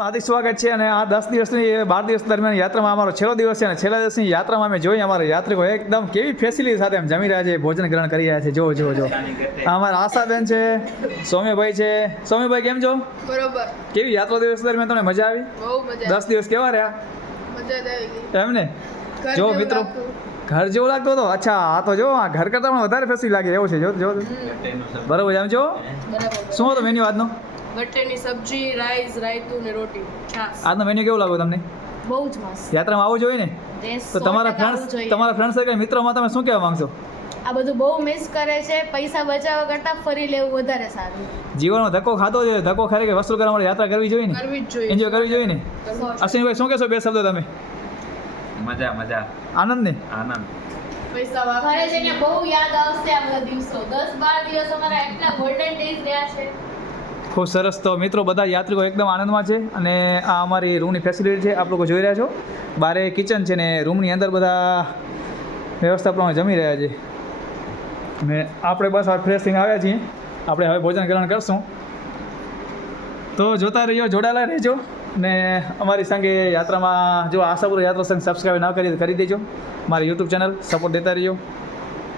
હાર્દિક સ્વાગત છે અને આ 10 દિવસની 12 દિવસ દરમિયાન યાત્રામાં અમારો છેલ્લો દિવસ છે અને છેલ્લા દિવસની યાત્રામાં અમે જોઈએ અમારા યાત્રિકો એકદમ કેવી ફેસિલિટી સાથે એમ જમી રહ્યા છે, ભોજન ગ્રહણ કરી રહ્યા છે. જો આ અમારા આશાબેન છે, સૌમ્યભાઈ છે. સૌમ્યભાઈ કેમ છો? બરોબર. કેવી યાત્રા દિવસ દરમિયાન તમને મજા આવી? બહુ મજા. 10 દિવસ કેવા રહ્યા? મજા જ આવી ગઈ. એમ ને? ઘર જો જેવું મિત્રો લાગતું. ઘર જેવું લાગતું હતો. અચ્છા, આ તો જો આ ઘર કરતાં પણ વધારે ફેસિલિટી લાગે એવું છે. જો બરોબર. એમ જો બરાબર. શું હતો મેન્યુ આજનો? ગટ્ટેની સબ્જી, રાઈસ, રાયતું ને રોટી, છાશ. આજનો મેન્યુ કેવું લાગ્યો તમને? બહુ જ મસ્ત. યાત્રામાં આવવું જોઈએ ને? તો તમારા ફ્રેન્ડ્સ સર્કલ મિત્રોમાં તમે શું કહેવા માંગશો? આ બધું બહુ મિસ કરે છે. પૈસા બચાવવા કરતાં ફરી લેવું વધારે સારું. જીવનમાં ધક્કો ખાતો જોઈએ, ધક્કો ખાઈ કે વસૂલ કરવા માટે યાત્રા કરવી જોઈએ ને, કરવી જ જોઈએ. એન્જોય કરવી જોઈએ ને. અશ્વિનભાઈ શું કહેશો? બે શબ્દો તમે. મજા મજા આનંદ ને? આનંદ. પૈસા ઘરે વાપરે જઈને બહુ યાદ આવશે આ બધા દિવસો. 10-12 દિવસ અમારા એટલા ગોલ્ડન ડેઝ રહ્યા છે. ખૂબ સરસ. તો મિત્રો બધા યાત્રિકો એકદમ આનંદમાં છે અને આ અમારી રૂમની ફેસિલિટી છે, આપ લોકો જોઈ રહ્યા છો. બારે કિચન છે ને રૂમની અંદર બધા વ્યવસ્થા પ્રમાણે જમી રહ્યા છે. અને આપણે બસ આ ફ્રેશ થઈને આવ્યા છીએ. આપણે હવે ભોજન ગ્રહણ કરશું. તો જોતા રહીજો, જોડાયેલા રહેજો. ને અમારી સંગે યાત્રામાં જો આશાપુરા યાત્રા સંઘ સબસ્ક્રાઈબ ના કરી કરી દેજો. મારી યુટ્યુબ ચેનલ સપોર્ટ દેતા રહીજો.